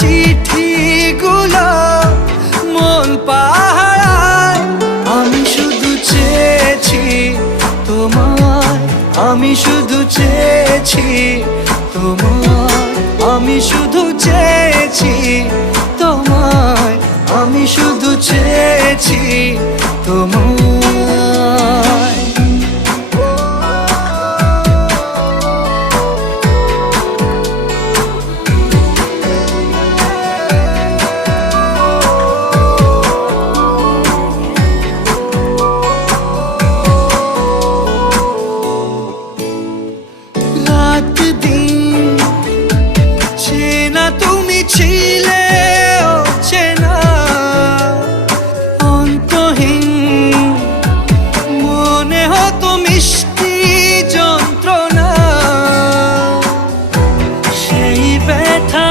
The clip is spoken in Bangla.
চিঠিগুলো মন পাহারায়। আমি শুধু চেয়েছি তোমায়, আমি শুধু চেয়েছি তোমায়, আমি শুধু চেয়েছি তোমায়, আমি শুধু চেয়েছি তোমায়। রাত দিন চেনা তুমি ছিলে চেনা, অন্তহীন মনে হতো মিষ্টি যন্ত্রণা। সেই ব্যথা